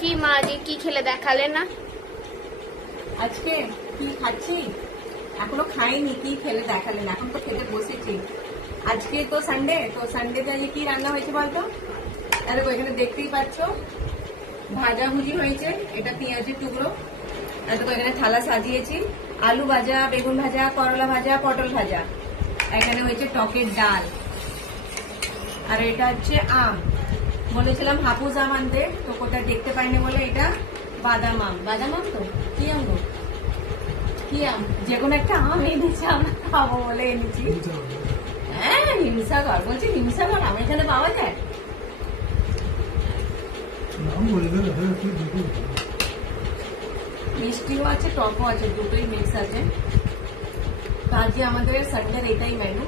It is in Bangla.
কি মা আজকে কি খেলে দেখালে না? আজকে কি খাচ্ছি এখনো খাইনি, কি খেলে দেখালেন, এখন তো খেতে বসেছি। আজকে তো সানডে, তো সানডেতে আজকে কি রান্না হয়েছে বলতো? আরে এখানে দেখতেই পাচ্ছ ভাজাভুজি হয়েছে, এটা পেঁয়াজের টুকরো। আর তো এখানে থালা সাজিয়েছি, আলু ভাজা, বেগুন ভাজা, করলা ভাজা, পটল ভাজা। এখানে হয়েছে টকের ডাল, আর এটা হচ্ছে আম। বলেছিলাম হাপুস আম আনতে, তো কোথায় দেখতে পাইনি বলে এটা বাদাম আম। বাদাম আম তো কি আম গো, কি আম, যে কোনো একটা আম এনেছি, আমরা খাবো বলে এনেছি। হ্যাঁ হিমসাগর, বলছি হিমসাগর আম এখানে পাওয়া যায়। মিষ্টিও আছে, টকও আছে, দুটোই মিক্স আছে। তো আজকে আমাদের সানডের এটাই মেনু।